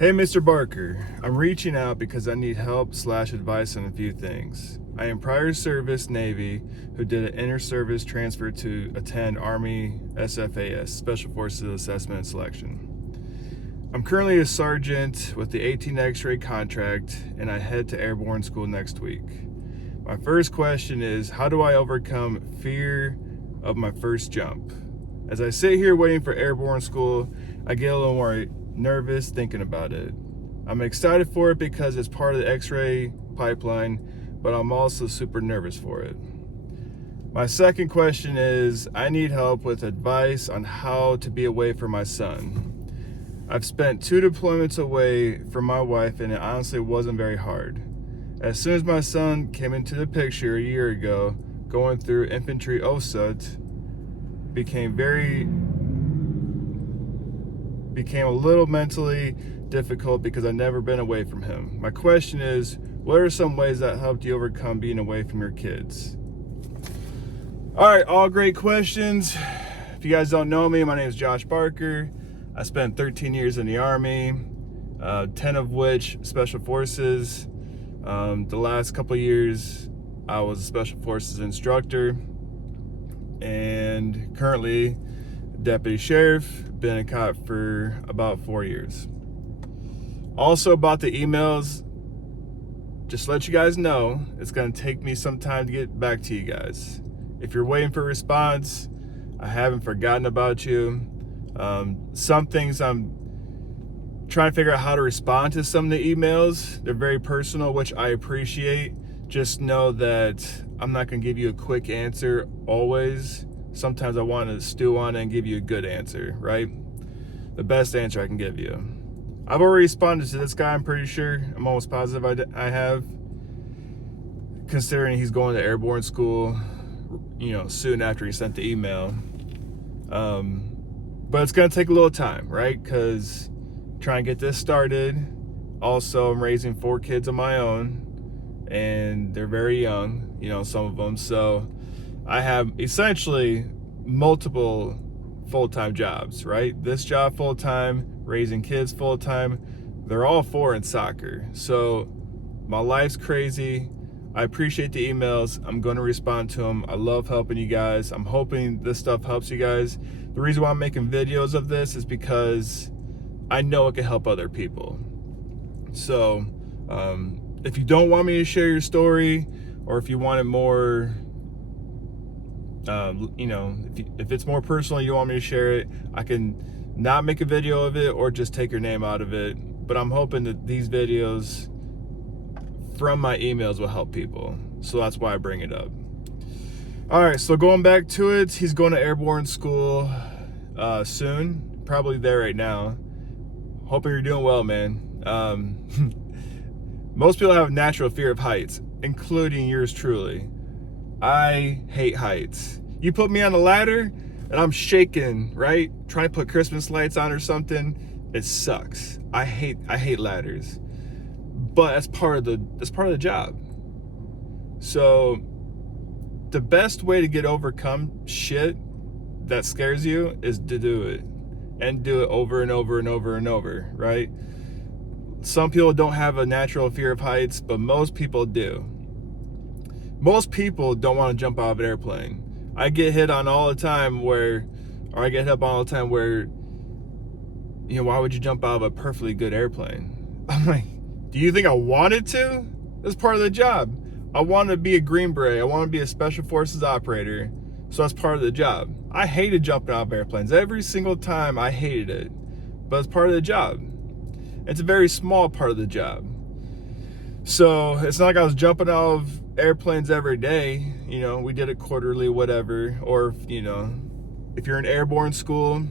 Hey, Mr. Barker, I'm reaching out because I need help/advice on a few things. I am prior service Navy who did an inter-service transfer to attend Army SFAS, Special Forces Assessment and Selection. I'm currently a sergeant with the 18 X-ray contract and I head to airborne school next week. My first question is, how do I overcome fear of my first jump? As I sit here waiting for airborne school, I get a little more nervous thinking about it. I'm excited for it because it's part of the X-ray pipeline, but I'm also super nervous for it. My second question is, I need help with advice on how to be away from my son. I've spent 2 deployments away from my wife and it honestly wasn't very hard. As soon as my son came into the picture a year ago, going through infantry OSUT, became a little mentally difficult because I've never been away from him. My question is, what are some ways that helped you overcome being away from your kids? All right, all great questions. If you guys don't know me, my name is Josh Barker. I spent 13 years in the Army, 10 of which Special Forces. The last couple of years, I was a Special Forces instructor and currently deputy sheriff. Been a cop for about 4 years. Also about the emails, just to let you guys know, it's going to take me some time to get back to you guys. If you're waiting for a response, I haven't forgotten about you. Some things I'm trying to figure out how to respond to some of the emails. They're very personal, which I appreciate. Just know that I'm not going to give you a quick answer always. Sometimes I want to stew on it and give you a good answer, right? The best answer I can give you. I've already responded to this guy, I'm pretty sure. I'm almost positive I have. Considering he's going to airborne school, soon after he sent the email. But it's going to take a little time, right? Because trying to get this started. Also, I'm raising 4 kids of my own. And they're very young, some of them. So I have essentially multiple full-time jobs, right? This job full-time, raising kids full-time. They're all 4 in soccer. So my life's crazy. I appreciate the emails. I'm going to respond to them. I love helping you guys. I'm hoping this stuff helps you guys. The reason why I'm making videos of this is because I know it can help other people. So if you don't want me to share your story, or if you want it more, if it's more personal, you want me to share it, I can not make a video of it or just take your name out of it. But I'm hoping that these videos from my emails will help people. So that's why I bring it up. All right, so going back to it, he's going to airborne school soon, probably there right now. Hoping you're doing well, man. Most people have a natural fear of heights, including yours truly. I hate heights. You put me on a ladder and I'm shaking, right? Trying to put Christmas lights on or something. It sucks. I hate ladders. But that's part of the job. So the best way to overcome shit that scares you is to do it. And do it over and over and over and over, right? Some people don't have a natural fear of heights, but most people do. Most people don't want to jump out of an airplane. I get hit on all the time where why would you jump out of a perfectly good airplane? I'm like, do you think I wanted to? That's part of the job. I want to be a Green Beret. I want to be a Special Forces operator. So that's part of the job. I hated jumping out of airplanes. Every single time I hated it. But it's part of the job. It's a very small part of the job. So it's not like I was jumping out of airplanes every day. We did it quarterly, whatever. Or, if you're in airborne school,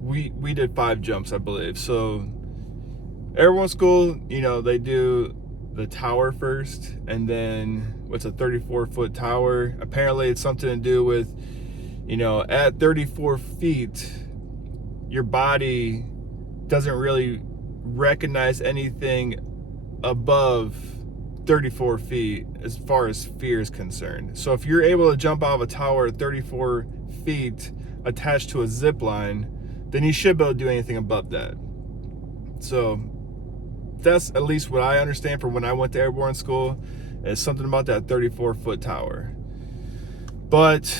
we did 5 jumps, I believe. So airborne school, they do the tower first, and then what's a 34-foot tower. Apparently it's something to do with, at 34 feet, your body doesn't really recognize anything above 34 feet as far as fear is concerned. So if you're able to jump out of a tower at 34 feet attached to a zip line, then you should be able to do anything above that. So that's at least what I understand from when I went to airborne school. Is something about that 34-foot tower. But,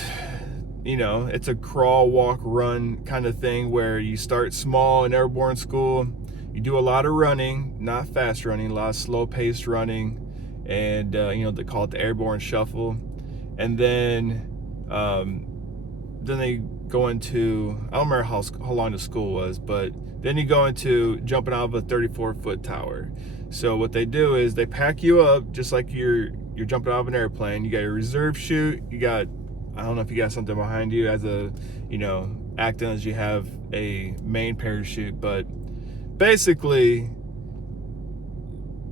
you know, it's a crawl, walk, run kind of thing where you start small in airborne school. You do a lot of running, not fast running, a lot of slow-paced running, and, you know, they call it the airborne shuffle. And then they go into, I don't remember how long the school was, but then you go into jumping out of a 34-foot tower. So what they do is they pack you up just like you're jumping out of an airplane. You got your reserve chute. You got, I don't know if you got something behind you as a, you know, acting as you have a main parachute, but basically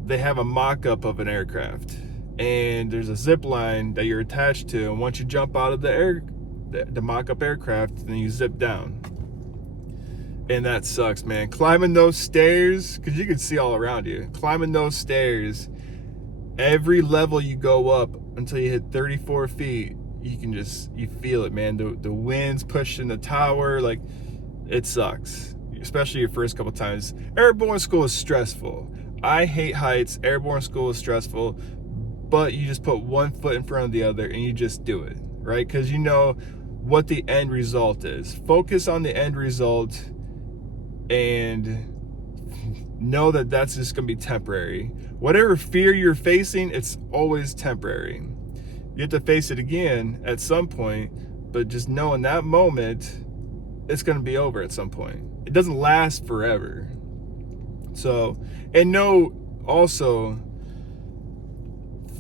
they have a mock-up of an aircraft, and there's a zip line that you're attached to, and once you jump out of the mock-up aircraft, then you zip down. And that sucks, man. Climbing those stairs, because you can see all around you. Climbing those stairs, every level you go up until you hit 34 feet, you feel it, man. The wind's pushing the tower, like, it sucks. Especially your first couple times. Airborne school is stressful. I hate heights. Airborne school is stressful. But you just put one foot in front of the other and you just do it, right? Because you know what the end result is. Focus on the end result and know that that's just going to be temporary. Whatever fear you're facing, it's always temporary. You have to face it again at some point, but just know in that moment, it's going to be over at some point. It doesn't last forever. So, and know also,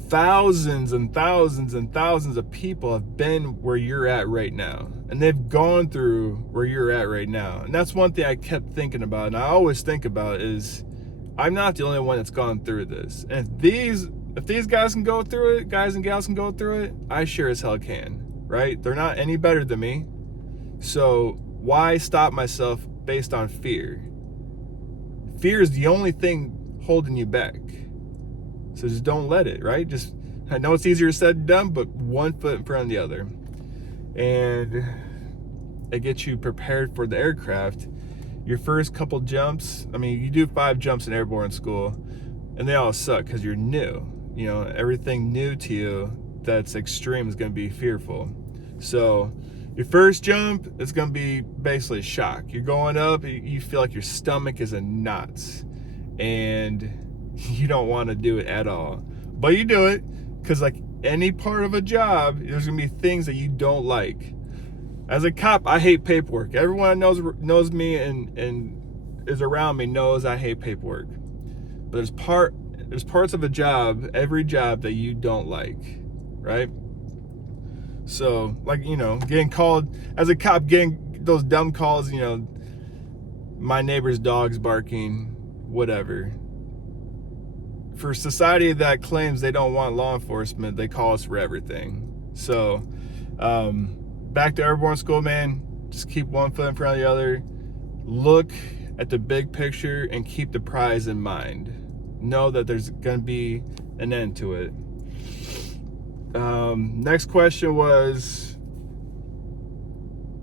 thousands and thousands and thousands of people have been where you're at right now, and they've gone through where you're at right now. And that's one thing I kept thinking about, and I always think about, is I'm not the only one that's gone through this. And if these guys can go through it, guys and gals can go through it, I sure as hell can, right? They're not any better than me. So why stop myself based on fear? Fear is the only thing holding you back. So just don't let it, right? Just, I know it's easier said than done, but one foot in front of the other. And it gets you prepared for the aircraft. Your first couple jumps, I mean, you do 5 jumps in airborne school, and they all suck because you're new. You know, everything new to you that's extreme is going to be fearful. So your first jump, it's going to be basically shock. You're going up, you feel like your stomach is in knots, and you don't want to do it at all. But you do it because, like any part of a job, there's going to be things that you don't like. As a cop, I hate paperwork. Everyone knows me and is around me knows I hate paperwork. But there's parts of a job, every job, that you don't like, right? So, like, you know, getting called as a cop, getting those dumb calls, you know, my neighbor's dog's barking, whatever. For society that claims they don't want law enforcement, they call us for everything. So, back to airborne school, man. Just keep one foot in front of the other. Look at the big picture and keep the prize in mind. Know that there's going to be an end to it. Next question was,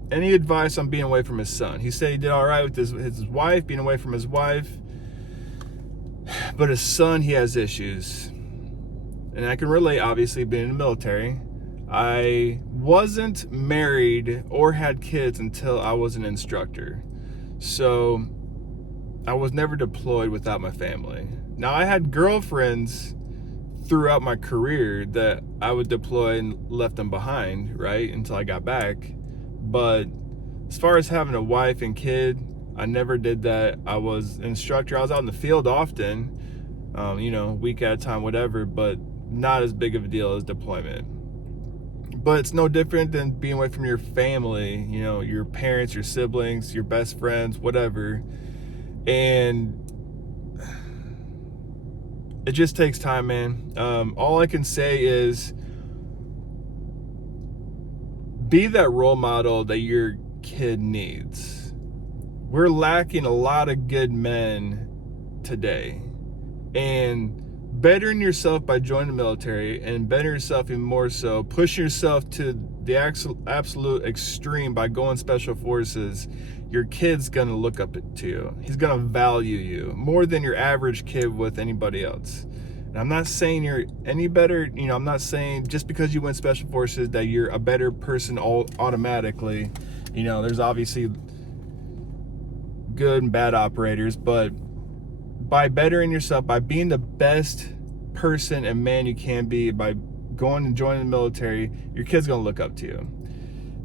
any advice on being away from his son? He said he did all right with his wife, being away from his wife. But his son, he has issues. And I can relate, obviously, being in the military. I wasn't married or had kids until I was an instructor. So I was never deployed without my family. Now, I had girlfriends throughout my career that I would deploy and left them behind, right, until I got back. But as far as having a wife and kid, I never did that. I was an instructor. I was out in the field often, you know, week at a time, whatever, but not as big of a deal as deployment. But it's no different than being away from your family, you know, your parents, your siblings, your best friends, whatever. And it just takes time, man. All I can say is be that role model that your kid needs. We're lacking a lot of good men today. And bettering yourself by joining the military, and bettering yourself even more so, pushing yourself to the absolute extreme by going special forces, your kid's gonna look up to you. He's gonna value you more than your average kid with anybody else. And I'm not saying you're any better, I'm not saying just because you went special forces that you're a better person automatically. There's obviously good and bad operators, but by bettering yourself, by being the best person and man you can be, by going and joining the military, your kid's gonna look up to you.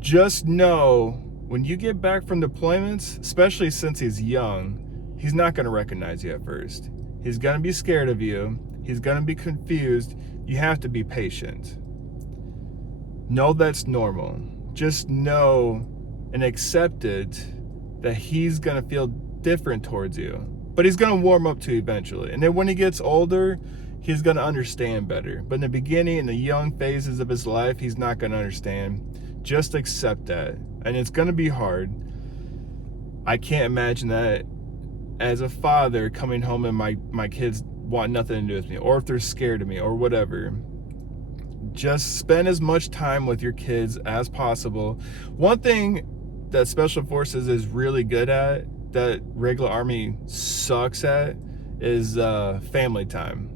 Just know when you get back from deployments, especially since he's young, he's not gonna recognize you at first. He's gonna be scared of you. He's gonna be confused. You have to be patient. Know that's normal. Just know and accept it that he's gonna feel different towards you, but he's gonna warm up to you eventually. And then when he gets older, he's gonna understand better. But in the beginning, in the young phases of his life, he's not gonna understand. Just accept that. And it's gonna be hard. I can't imagine that as a father coming home and my kids want nothing to do with me, or if they're scared of me or whatever. Just spend as much time with your kids as possible. One thing that Special Forces is really good at that regular Army sucks at is family time.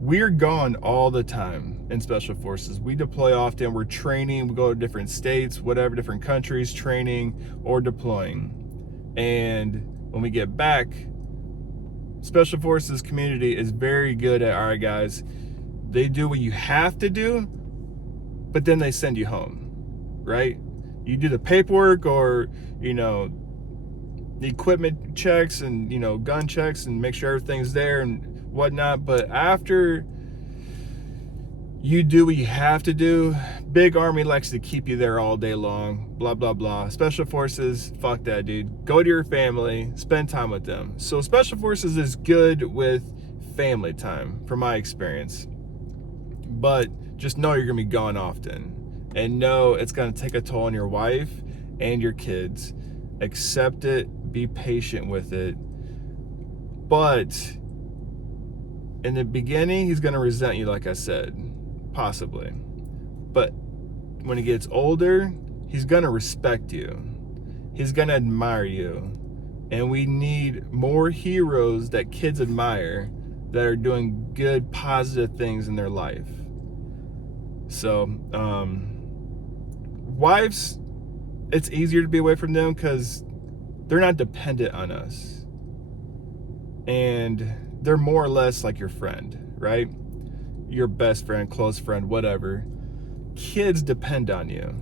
We're gone all the time in Special Forces. We deploy often. We're training. We go to different states, whatever, different countries, training or deploying. And when we get back, Special Forces community is very good at, all right, guys, they do what you have to do, but then they send you home, right? You do the paperwork or, the equipment checks and, gun checks and make sure everything's there and whatnot. But after you do what you have to do, big Army likes to keep you there all day long, blah, blah, blah. Special Forces, fuck that, dude. Go to your family, spend time with them. So Special Forces is good with family time, from my experience. But just know you're gonna be gone often. And know it's gonna take a toll on your wife and your kids. Accept it, be patient with it. But in the beginning, he's gonna resent you, like I said, possibly. But when he gets older, he's gonna respect you. He's gonna admire you. And we need more heroes that kids admire that are doing good, positive things in their life. So, wives, it's easier to be away from them because they're not dependent on us. And they're more or less like your friend, right? Your best friend, close friend, whatever. Kids depend on you,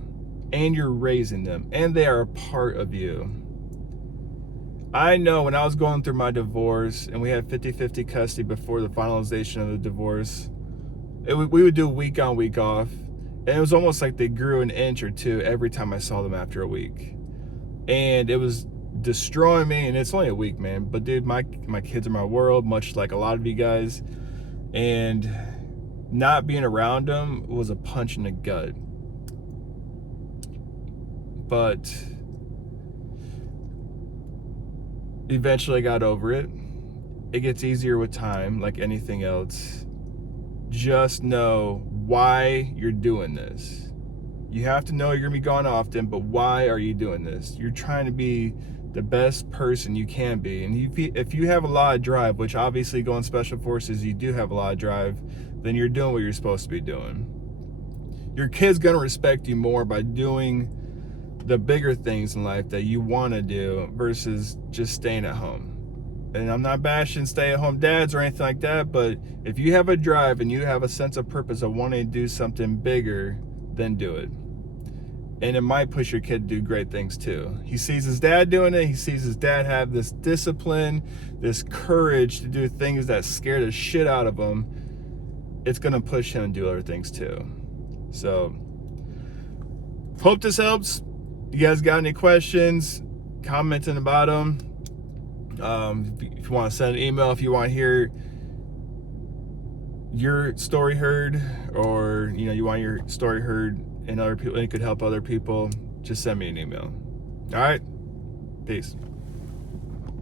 and you're raising them, and they are a part of you. I know when I was going through my divorce, and we had 50-50 custody before the finalization of the divorce, we would do week on, week off, and it was almost like they grew an inch or two every time I saw them after a week. And it was destroying me, and it's only a week, man. But dude, my kids are my world, much like a lot of you guys. And not being around them was a punch in the gut. But eventually I got over it. It gets easier with time, like anything else. Just know why you're doing this. You have to know you're gonna be gone often, but why are you doing this? You're trying to be the best person you can be. And if you have a lot of drive, which obviously going Special Forces, you do have a lot of drive, then you're doing what you're supposed to be doing. Your kid's gonna respect you more by doing the bigger things in life that you wanna do versus just staying at home. And I'm not bashing stay-at-home dads or anything like that, but if you have a drive and you have a sense of purpose of wanting to do something bigger, then do it. And it might push your kid to do great things too. He sees his dad doing it. He sees his dad have this discipline, this courage to do things that scare the shit out of him. It's gonna push him to do other things too. So, hope this helps. You guys got any questions? Comment in about them. If you want to send an email, if you want to hear your story heard, or you want your story heard and other people, and it could help other people, just send me an email. All right, peace.